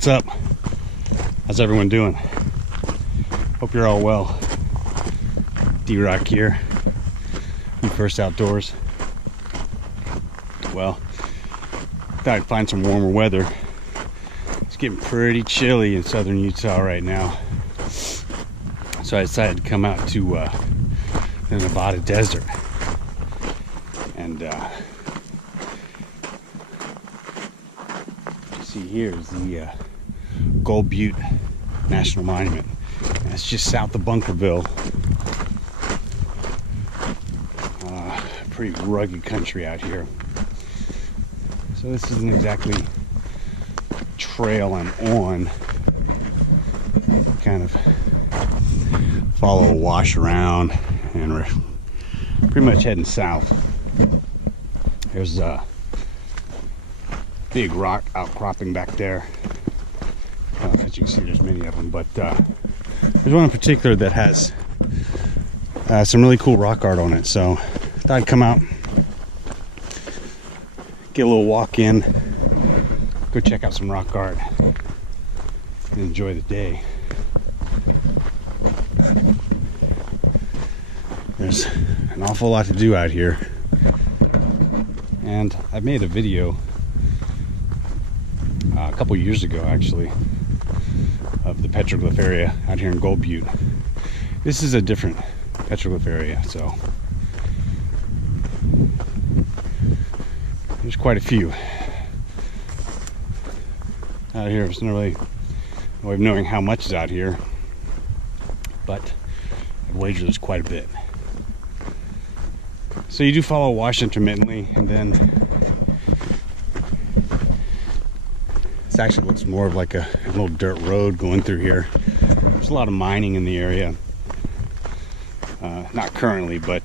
What's up? How's everyone doing? Hope you're all well. D-Rock here. First outdoors. Well, thought I'd find some warmer weather. It's getting pretty chilly in southern Utah right now. So I decided to come out to the Nevada desert. And what you see here is the Butte National Monument. And it's just south of Bunkerville. Pretty rugged country out here. So this isn't exactly a trail I'm on. Kind of follow a wash around, and we're pretty much heading south. There's a big rock outcropping back there. As you can see, there's many of them, but there's one in particular that has some really cool rock art on it. So thought I'd come out, get a little walk in, go check out some rock art, and enjoy the day. There's an awful lot to do out here, and I made a video a couple years ago, actually, of the petroglyph area out here in Butte. This is a different petroglyph area, so there's quite a few out here. There's not really a way of knowing how much is out here, but I'd wager there's quite a bit. So you do follow a wash intermittently, and then this actually looks more of like a little dirt road going through here. There's a lot of mining in the area, not currently, but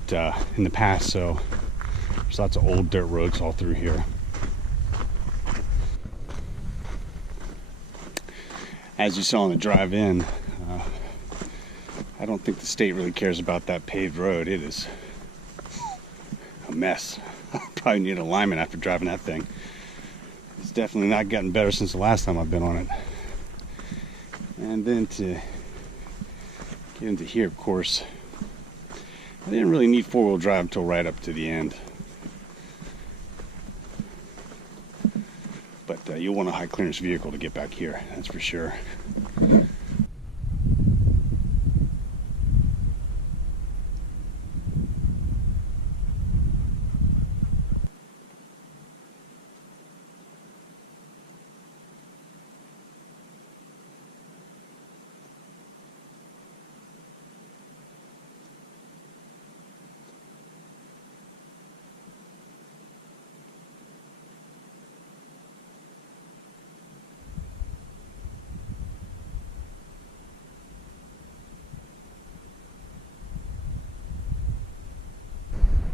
in the past. So there's lots of old dirt roads all through here. As you saw on the drive in, I don't think the state really cares about that paved road. It is a mess. Probably need alignment after driving that thing. It's definitely not gotten better since the last time I've been on it. And then to get into here, of course, I didn't really need four-wheel drive until right up to the end. But you'll want a high clearance vehicle to get back here, that's for sure.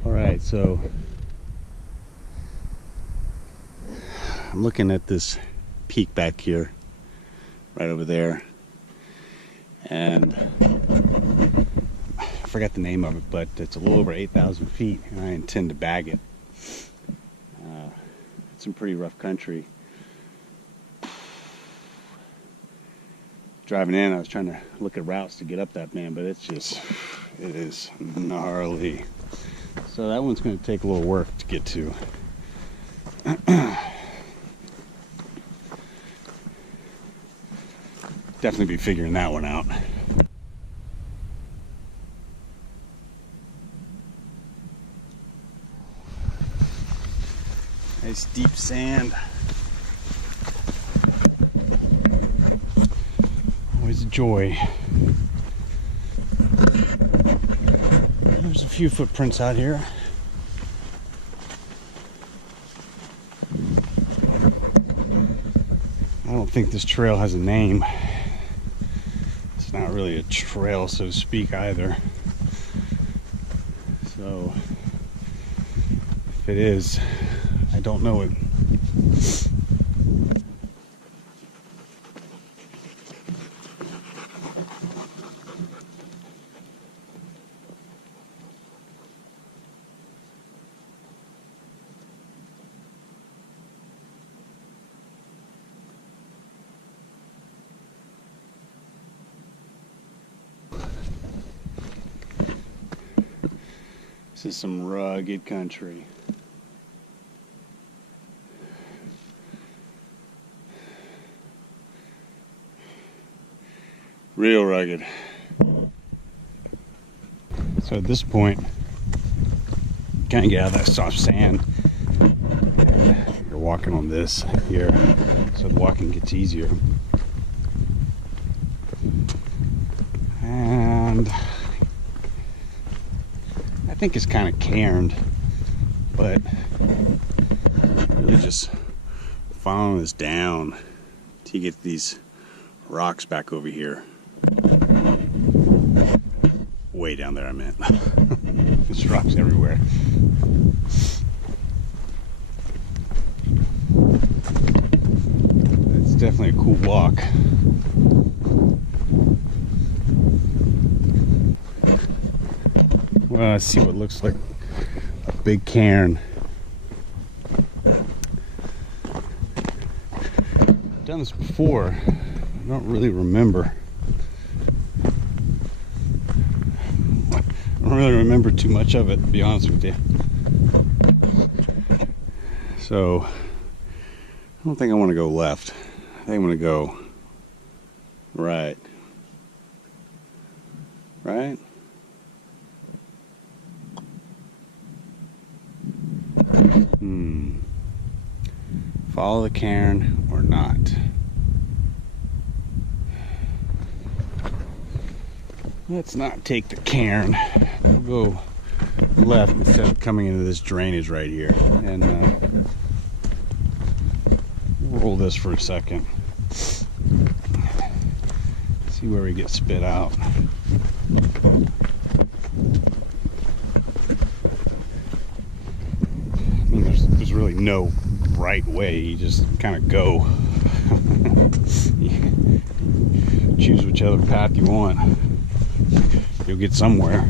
Alright, so I'm looking at this peak back here, right over there, and I forgot the name of it, but it's a little over 8,000 feet, and I intend to bag it. It's some pretty rough country. Driving in, I was trying to look at routes to get up that, man, but it is gnarly. So that one's going to take a little work to get to. Definitely be figuring that one out. Nice deep sand. Always a joy. There's a few footprints out here. I don't think this trail has a name. It's not really a trail, so to speak, either. So if it is, I don't know it. This is some rugged country. Real rugged. So at this point, you kind of get out of that soft sand. You're walking on this here, so the walking gets easier. And I think it's kind of cairned, but really just following this down till you get these rocks back over here. Way down there, I meant. There's rocks everywhere. It's definitely a cool walk. Well, I see what looks like a big cairn. I've done this before. I don't really remember. I don't really remember too much of it, to be honest with you. So, I don't think I want to go left. I think I'm going to go right. Right? Follow the cairn or not? Let's not take the cairn. We'll go left instead of coming into this drainage right here. And roll this for a second. See where we get spit out. I mean, there's really no right way. You just kind of go. Choose whichever path you want. You'll get somewhere.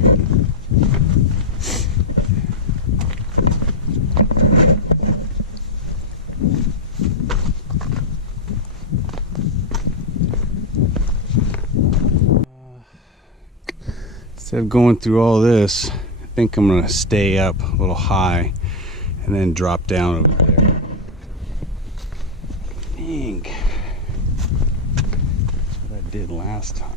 Instead of going through all this, I think I'm going to stay up a little high and then drop down over there. I think that's what I did last time.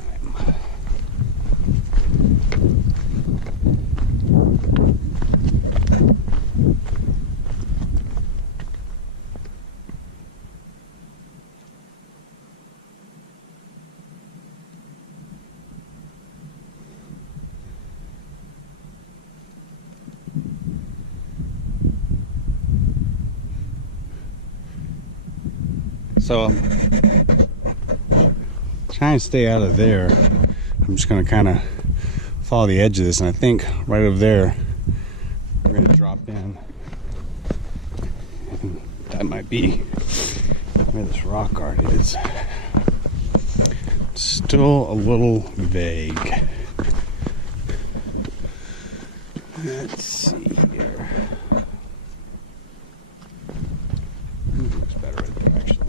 So I'm trying to stay out of there. I'm just going to kind of follow the edge of this, and I think right over there we're going to drop in. And that might be where this rock art is. Still a little vague. Let's see here. Looks better right there, actually.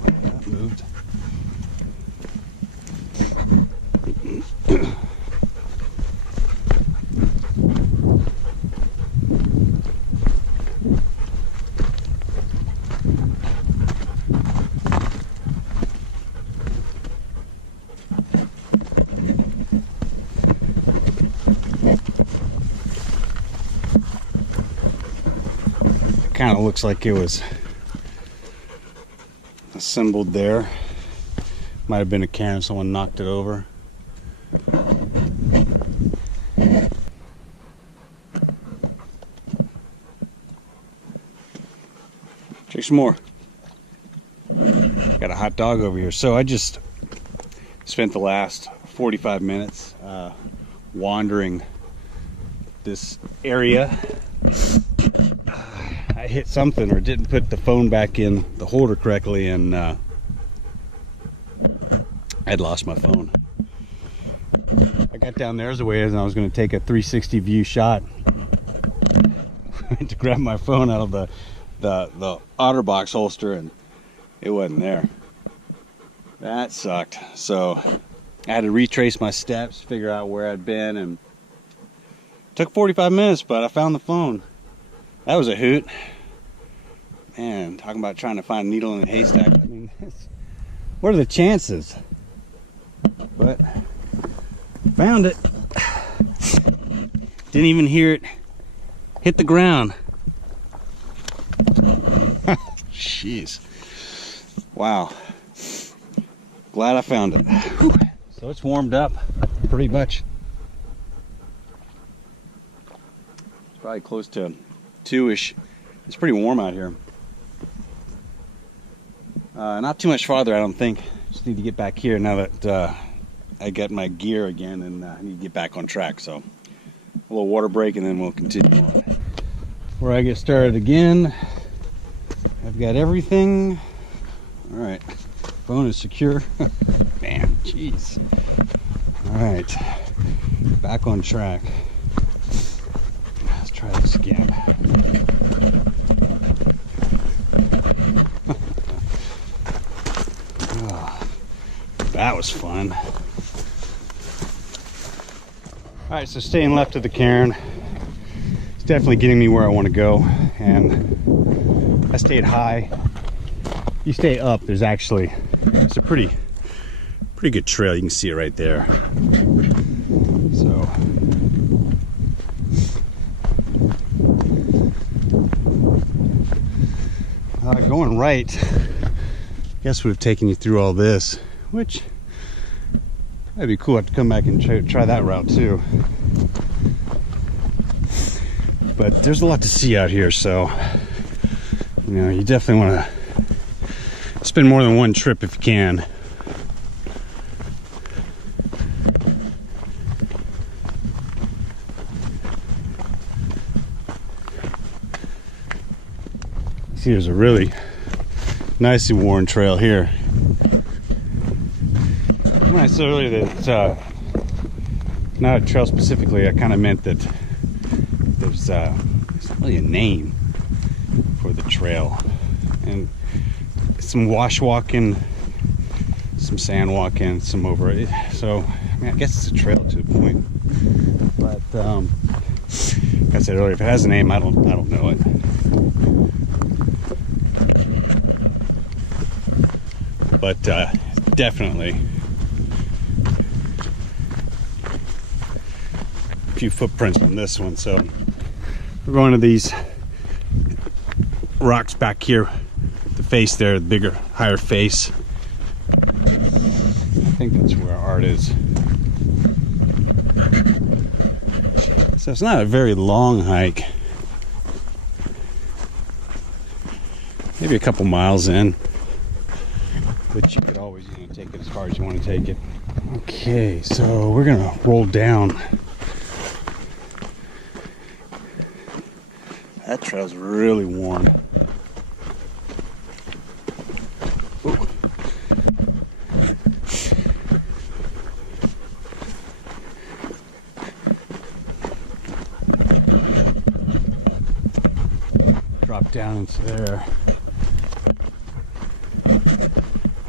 That moved. Kind of looks like it was assembled there. Might have been a cairn, someone knocked it over. Take some more. Got a hot dog over here. So I just spent the last 45 minutes wandering this area. I hit something or didn't put the phone back in the holder correctly, and I'd lost my phone. I got down there as a way as I was going to take a 360 view shot. To grab my phone out of the OtterBox holster, and it wasn't there. That sucked. So I had to retrace my steps, figure out where I'd been, and it took 45 minutes, but I found the phone. That was a hoot. Man, talking about trying to find a needle in a haystack. I mean, what are the chances? But found it. Didn't even hear it hit the ground. Jeez. Wow. Glad I found it. Whew. So it's warmed up pretty much. It's probably close to 2-ish. It's pretty warm out here. Not too much farther, I don't think. Just need to get back here now that I got my gear again, and I need to get back on track. So a little water break and then we'll continue on. Before I get started again, I've got everything. All right, phone is secure. Man, jeez. All right, back on track. Let's try this again. Oh, that was fun. All right, so staying left of the cairn. It's definitely getting me where I want to go, and I stayed high. You stay up, it's a pretty good trail. You can see it right there. So going right, I guess would have taken you through all this, which that'd be cool. I have to come back and try that route too. But there's a lot to see out here, so you know, you definitely want to spend more than one trip if you can. See, there's a really nicely worn trail here. When I said earlier that it's not a trail specifically, I kind of meant that there's not really a name for the trail. And some wash walking, some sand walking, some over it. So, I mean, I guess it's a trail to a point. But like I said earlier, if it has a name, I don't know it. But definitely a few footprints on this one. So we're going to these rocks back here. The face there, the bigger, higher face. I think that's where our art is. So it's not a very long hike. Maybe a couple miles in. But you could always, you know, take it as far as you want to take it. Okay, so we're gonna roll down. That trail's really worn. Ooh. Drop down into there.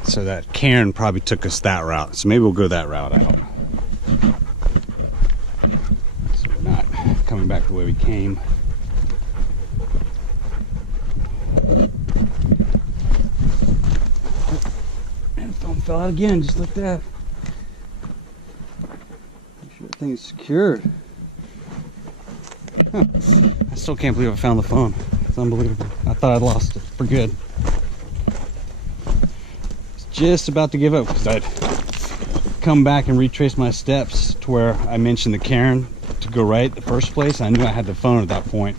So that cairn probably took us that route. So maybe we'll go that route out. So we're not coming back the way we came. And phone fell out again, just like that. Make sure everything's secured. Huh. I still can't believe I found the phone. It's unbelievable. I thought I'd lost it for good. Just about to give up because I'd come back and retrace my steps to where I mentioned the cairn to go right the first place. I knew I had the phone at that point,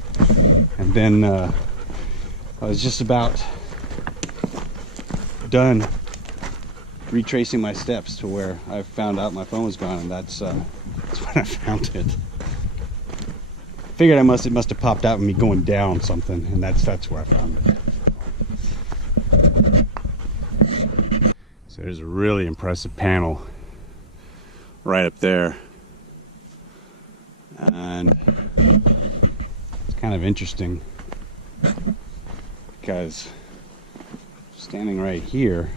and then I was just about done retracing my steps to where I found out my phone was gone, and that's when I found it. Figured it must have popped out with me going down something, and that's where I found it. So there's a really impressive panel right up there, and it's kind of interesting because standing right here,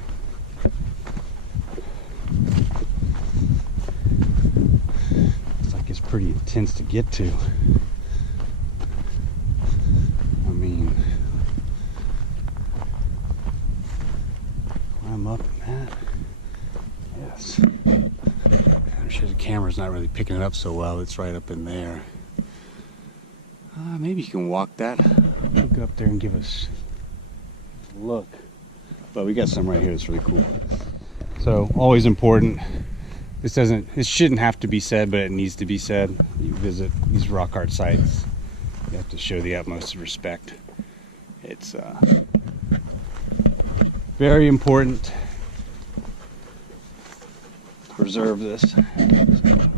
pretty intense to get to. I mean, climb up in that. Yes. I'm sure the camera's not really picking it up so well. It's right up in there. Maybe you can walk that. We'll go up there and give us a look. But we got some right here that's really cool. So always important. This shouldn't have to be said, but it needs to be said. You visit these rock art sites, you have to show the utmost respect. It's very important to preserve this. And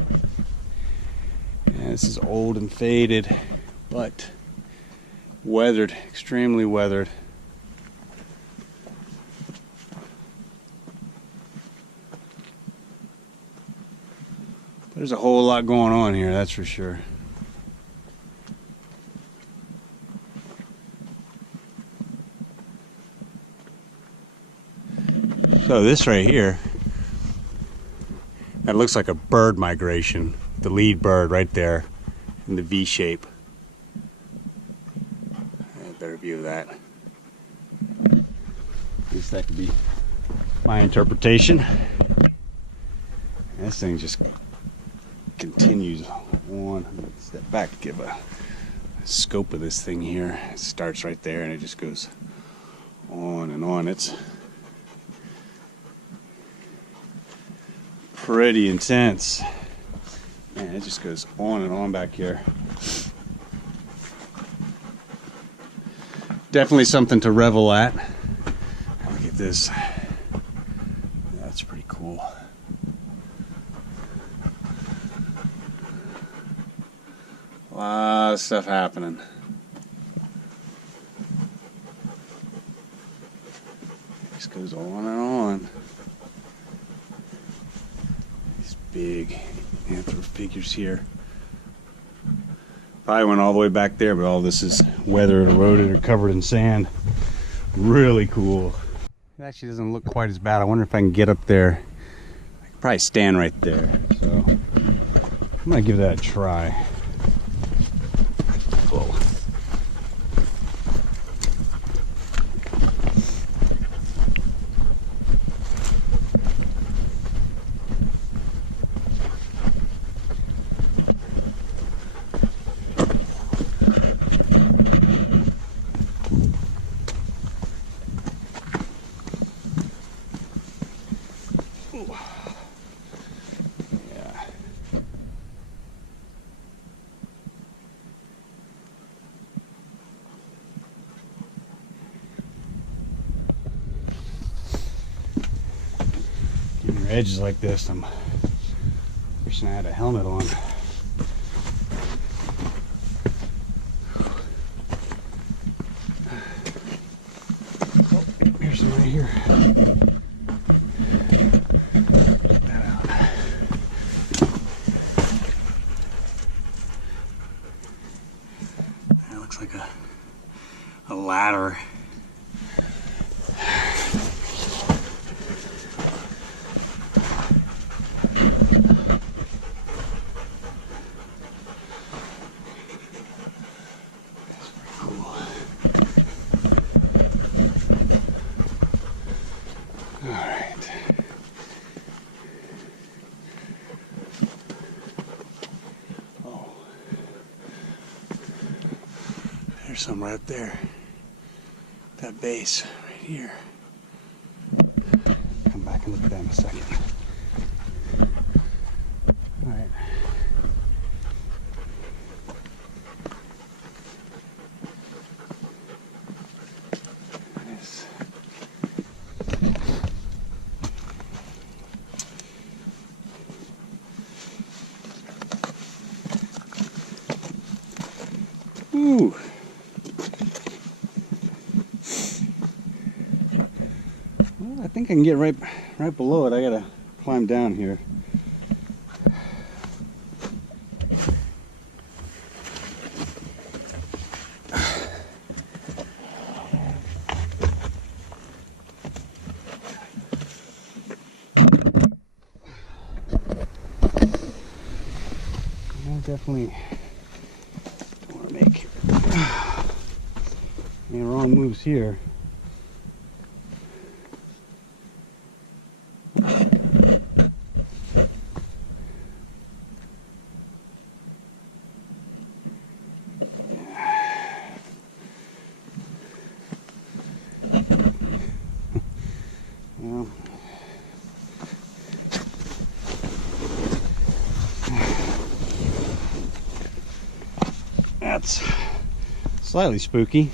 this is old and faded, but weathered, extremely weathered. There's a whole lot going on here, that's for sure. So this right here, that looks like a bird migration. The lead bird right there in the V shape. A better view of that. At least that could be my interpretation. This thing just continues on. Let's step back to give a scope of this thing here. It starts right there and it just goes on and on. It's pretty intense. Man, it just goes on and on back here. Definitely something to revel at. Look at this. That's pretty cool. A lot of stuff happening. It just goes on and on. These big anthro figures here. Probably went all the way back there, but all this is weathered, eroded, or covered in sand. Really cool. It actually doesn't look quite as bad. I wonder if I can get up there. I could probably stand right there. So I'm gonna give that a try. Whoa. Yeah. Getting your edges like this, I'm wishing I had a helmet on. Oh, here's some right here. Like a ladder. That's pretty cool. All right. Oh. There's some right there. That base right here. Come back and look at that in a second. All right. Nice. Ooh. Well, I think I can get right below it. I gotta climb down here. definitely don't want to make any wrong moves here. Well, that's slightly spooky,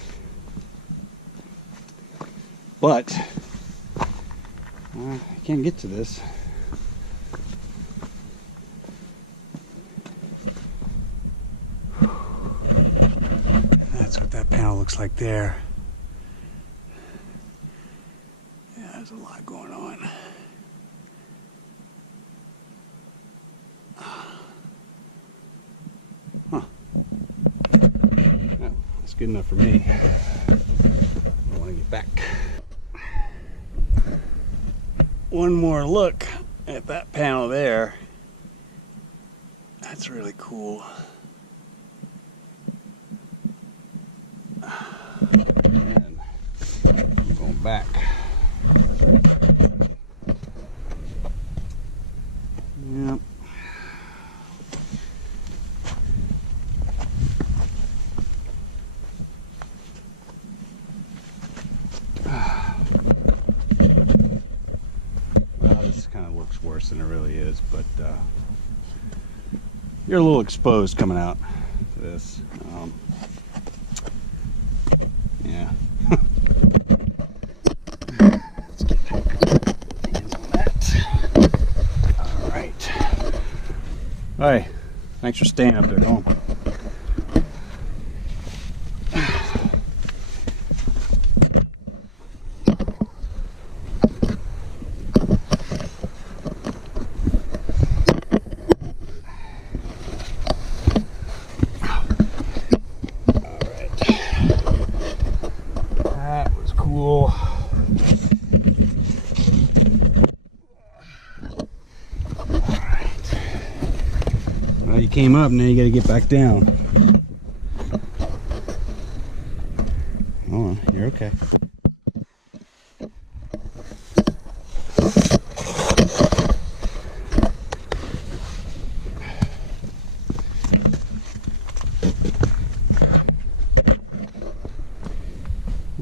but I can't get to this. That's what that panel looks like there. Yeah, there's a lot going on. Huh. Well, that's good enough for me. I want to get back. One more look at that panel there. That's really cool. And I'm going back. Yep. Well, this kind of looks worse than it really is, but you're a little exposed coming out to this. Yeah. Let's get hands on that. All right. Hi. Thanks for staying up there. Go on. Well, you came up, now you got to get back down. Hold on, you're okay.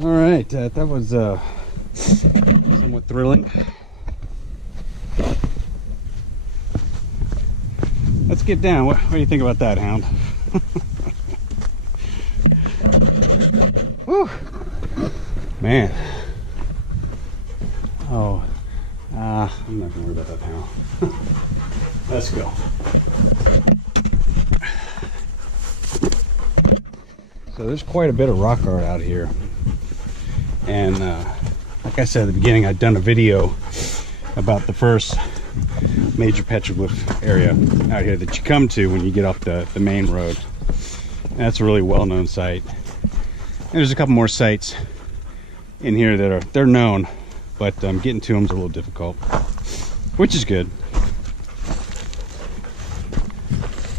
All right, that was somewhat thrilling. Let's get down. What do you think about that, Hound? Whew. Man. Oh, I'm not gonna worry about that panel. Let's go. So there's quite a bit of rock art out here. And like I said at the beginning, I'd done a video about the first major petroglyph area out here that you come to when you get off the main road. And that's a really well-known site. And there's a couple more sites in here that they're known, but getting to them is a little difficult, which is good.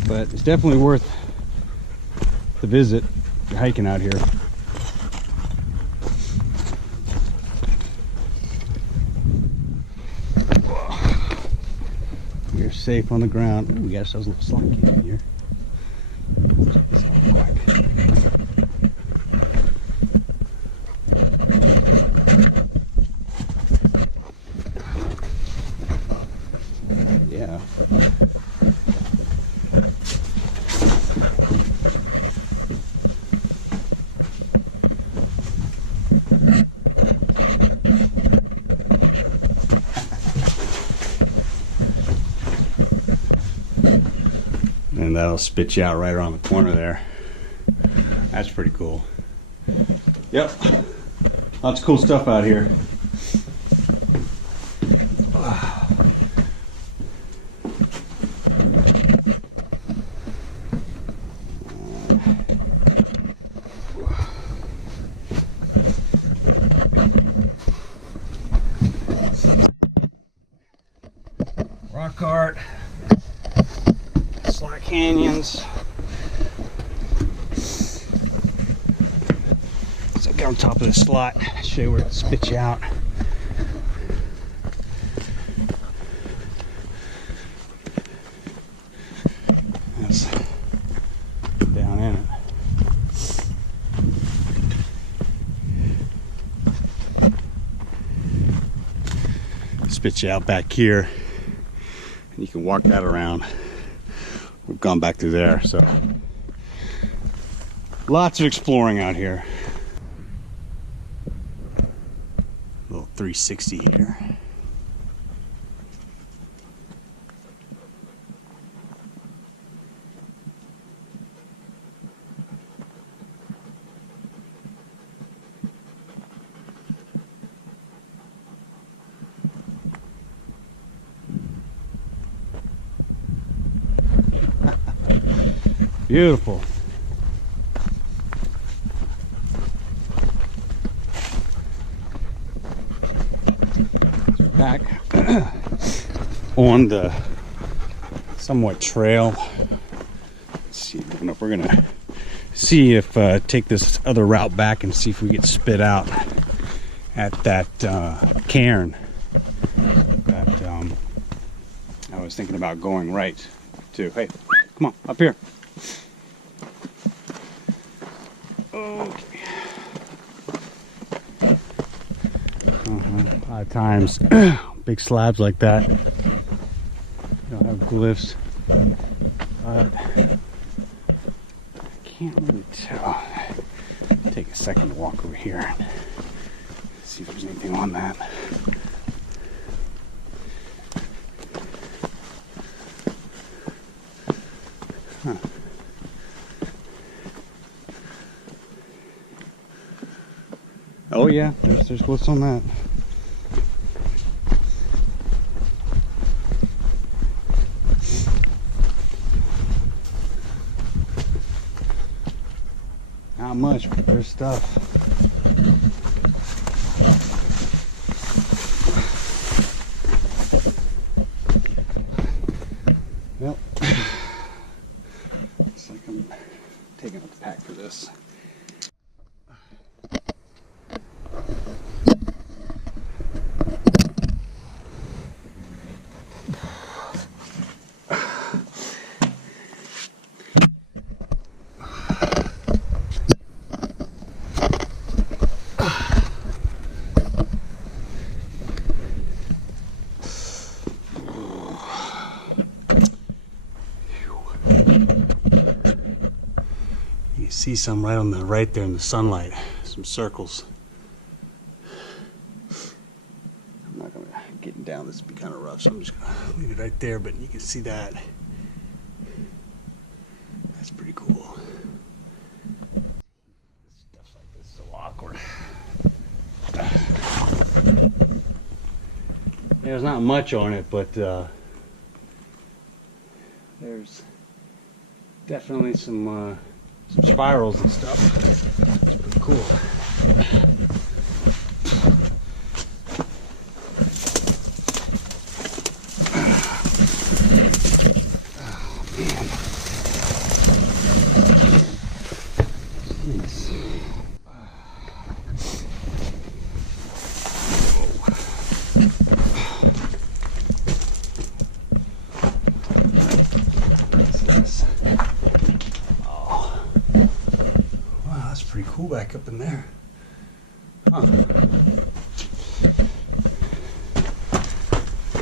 But it's definitely worth the visit if you're hiking out here. We're safe on the ground. Ooh, we got ourselves a little slocky in here. Let's check this out real quick. Yeah. And that'll spit you out right around the corner there. That's pretty cool. Yep. Lots of cool stuff out here. Rock art. lot of canyons. So get on top of the slot, show you where it spits you out. That's down in it. Spits you out back here, and you can walk that around. We've gone back through there, so lots of exploring out here. A little 360 here. Beautiful. So back on the somewhat trail. Let's see, we're gonna see if take this other route back and see if we get spit out at that cairn that I was thinking about going right to. Hey, come on, up here. Okay. A lot of times, big slabs like that don't have glyphs. I can't really tell. Take a second to walk over here and see if there's anything on that. Huh. Oh yeah, there's glyphs on that. Not much, but there's stuff. Well, looks like I'm taking up the pack for this. See some right on the right there in the sunlight, some circles. I'm not gonna get down, this would be kind of rough, so I'm just gonna leave it right there, but you can see that. That's pretty cool. Stuff like this is so awkward. There's not much on it, but there's definitely some spirals and stuff. It's pretty cool. Oh man. Jeez. Pretty cool back up in there. Huh.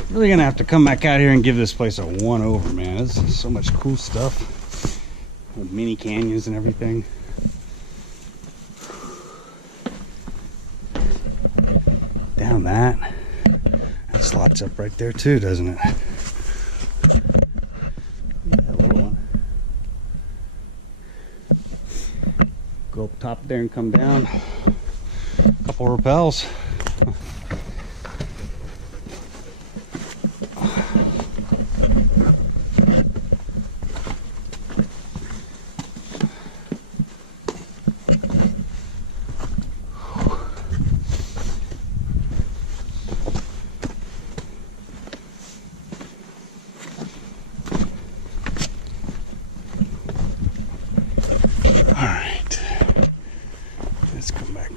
Really gonna have to come back out here and give this place a one over, man. There's so much cool stuff. With mini canyons and everything. Down that. That slots up right there too, doesn't it? That little one. Go up top there and come down. A couple rappels.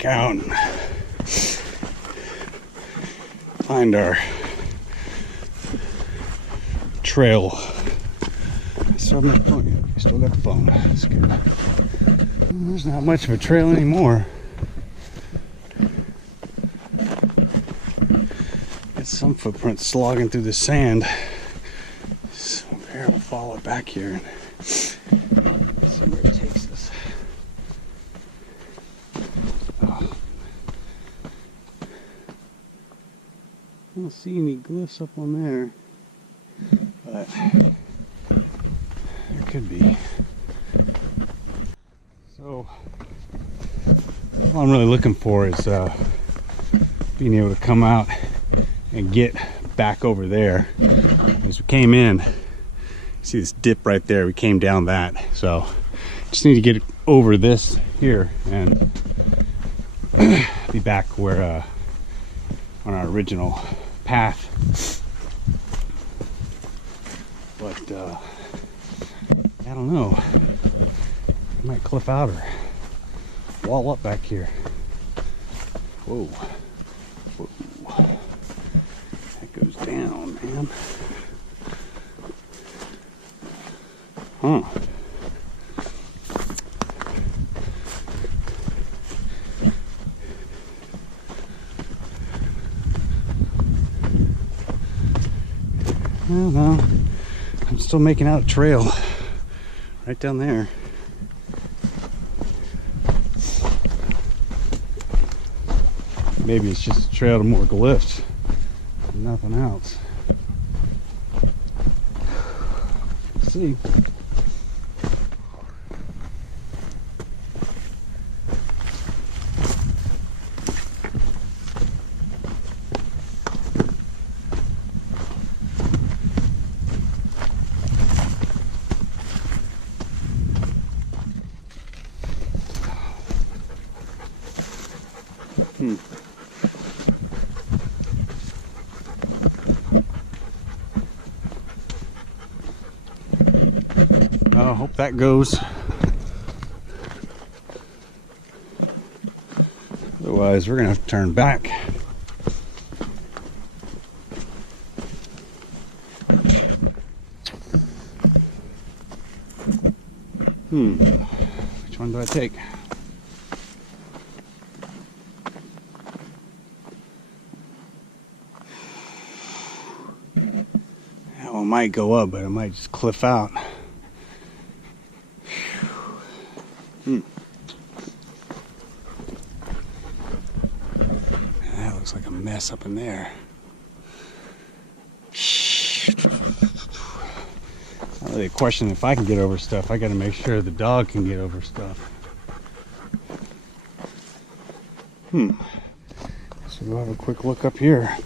back out and find our trail. I still have my phone yet. I still got the phone. That's good. There's not much of a trail anymore. Got some footprints slogging through the sand. So here we'll follow it back here and see where it takes us. Oh. I don't see any glyphs up on there, but there could be. So all I'm really looking for is being able to come out and get back over there. As we came in, see this dip right there, we came down that, so just need to get over this here and be back where on our original path. But I don't know, I might cliff out or wall up back here. Whoa, whoa, that goes down, man. Huh. I don't know. I'm still making out a trail right down there. Maybe it's just a trail to more glyphs, nothing else. Let's see. I hope that goes. Otherwise, we're gonna have to turn back. Which one do I take? That one might go up, but it might just cliff out. That looks like a mess up in there. Not really a question if I can get over stuff. I gotta make sure the dog can get over stuff. So we'll have a quick look up here.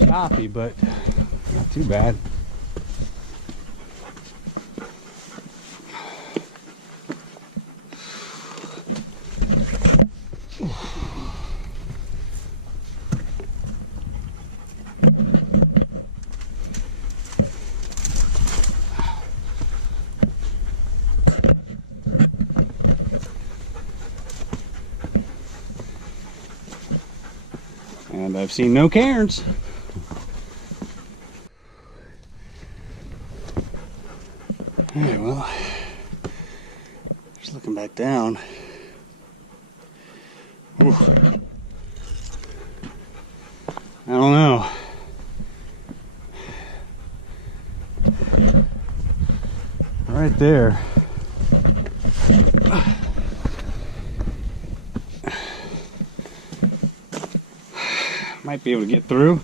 Choppy, but not too bad. And I've seen no cairns. Alright, well, just looking back down. Ooh. I don't know. Right there. Might be able to get through.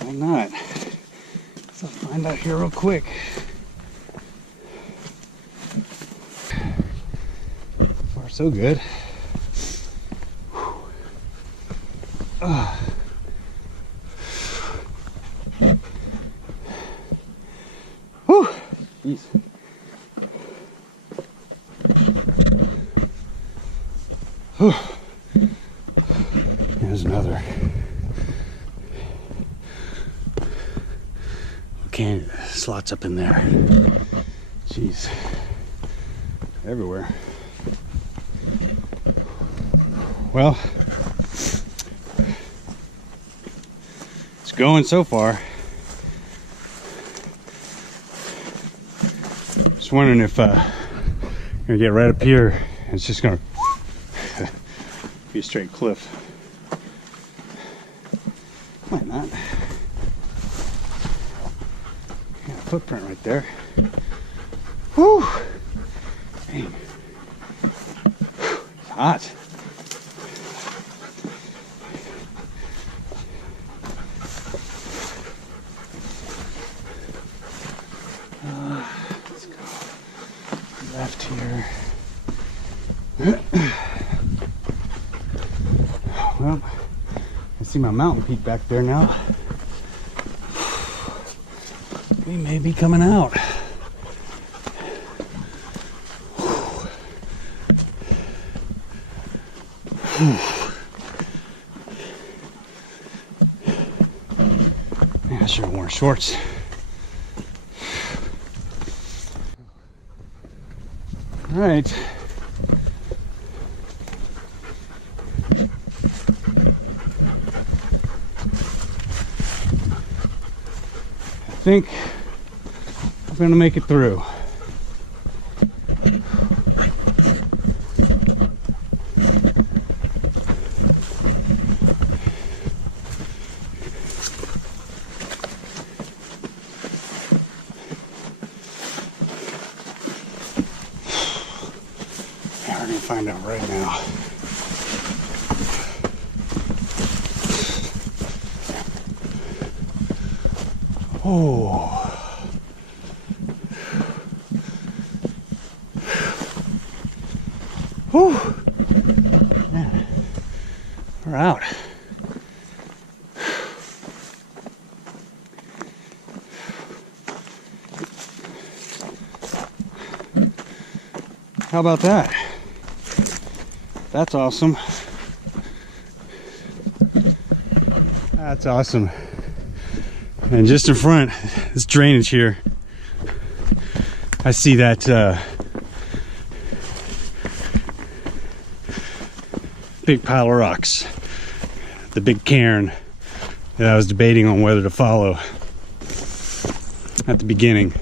Why not? So I'll find out here real quick. So far, so good. Whew. Jeez. Whew. There's another can slots up in there. Jeez, everywhere. Well, it's going so far. Just wondering if I'm gonna get right up here and it's just gonna be a straight cliff. Might not. Got a footprint right there. Whew! Dang. It's hot. Let's go left here. Well, I see my mountain peak back there now. We may be coming out. Man, I should have worn shorts. All right. I think I'm gonna make it through. Yeah, we're gonna find out right now. Oh. Whew. Man, we're out. How about that? That's awesome. That's awesome. And just in front, this drainage here, I see that big pile of rocks, the big cairn that I was debating on whether to follow at the beginning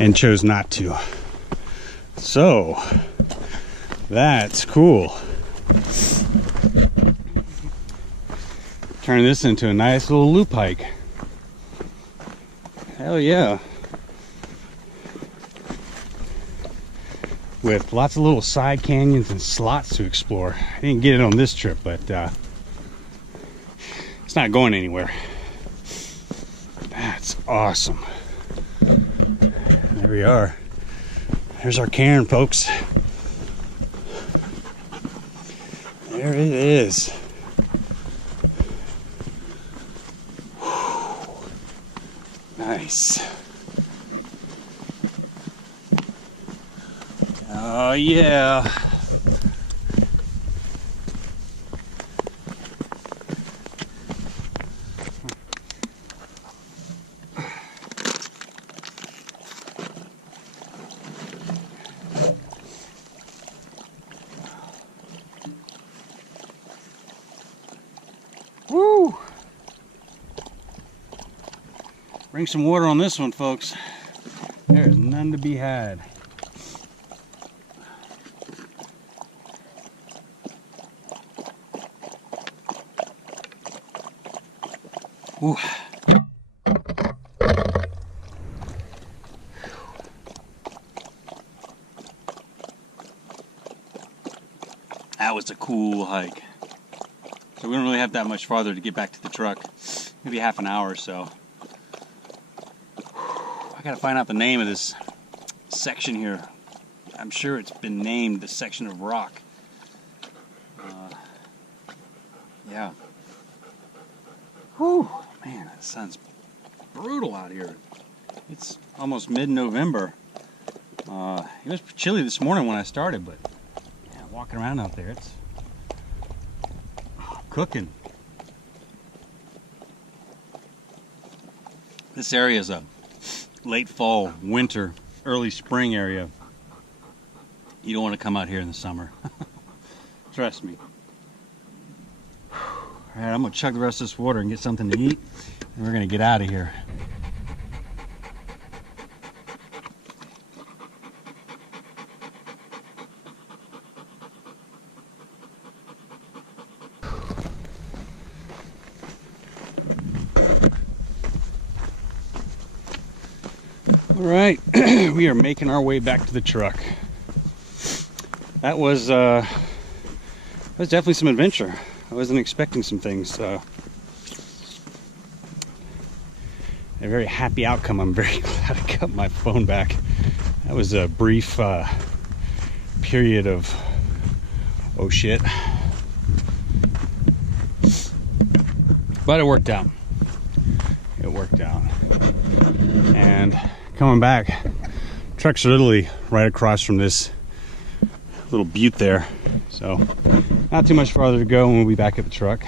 and chose not to. So that's cool. Turn this into a nice little loop hike. Hell yeah. With lots of little side canyons and slots to explore. I didn't get it on this trip, but it's not going anywhere. That's awesome. There we are. There's our cairn, folks. There it is. Nice. Oh yeah. Woo! Bring some water on this one, folks. There's none to be had. Ooh. That was a cool hike. So we don't really have that much farther to get back to the truck. Maybe half an hour or so. I gotta find out the name of this section here. I'm sure it's been named the section of rock. Yeah. Whew, man, the sun's brutal out here. It's almost mid-November. It was chilly this morning when I started, but yeah, walking around out there, it's cooking. This area is a late fall, winter, early spring area, you don't want to come out here in the summer. Trust me. All right, I'm gonna chug the rest of this water and get something to eat, and we're gonna get out of here. All right, we are making our way back to the truck. That was definitely some adventure. I wasn't expecting some things. A very happy outcome. I'm very glad I got my phone back. That was a brief period of oh shit, but it worked out. It worked out. And coming back, truck's literally right across from this little butte there, so not too much farther to go, and we'll be back at the truck.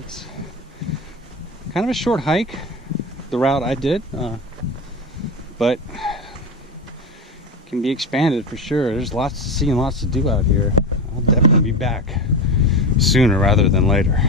It's kind of a short hike, the route I did, but can be expanded for sure. There's lots to see and lots to do out here. I'll definitely be back sooner rather than later.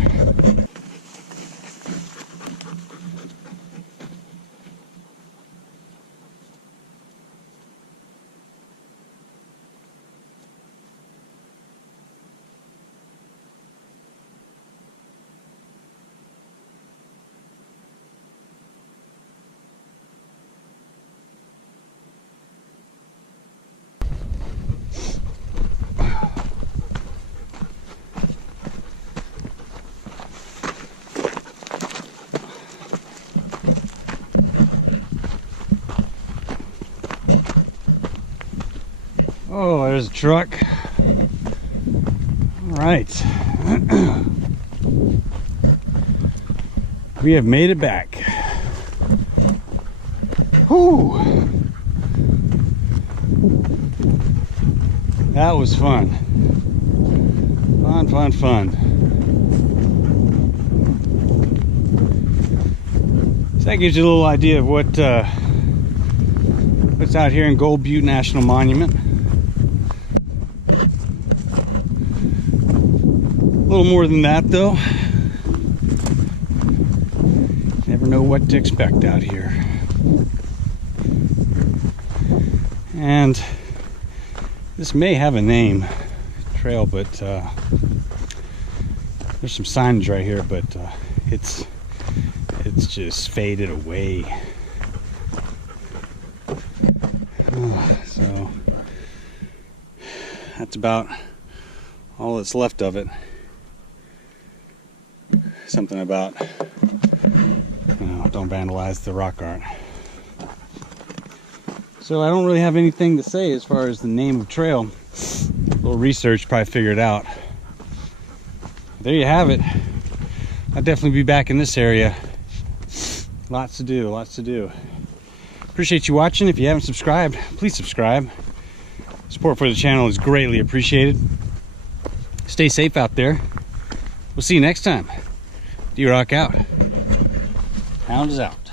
Oh, there's a truck. All right. We have made it back. Whew. That was fun. Fun, fun, fun. So that gives you a little idea of what's out here in Gold Butte National Monument. A little more than that though. Never know what to expect out here. And this may have a name, trail, but there's some signage right here, but it's just faded away. So that's about all that's left of it. Something about, don't vandalize the rock art. So I don't really have anything to say as far as the name of trail. A little research, probably figure it out. There you have it. I'll definitely be back in this area. Lots to do, lots to do. Appreciate you watching. If you haven't subscribed, please subscribe. Support for the channel is greatly appreciated. Stay safe out there. We'll see you next time. D-Rock out. Hound is out.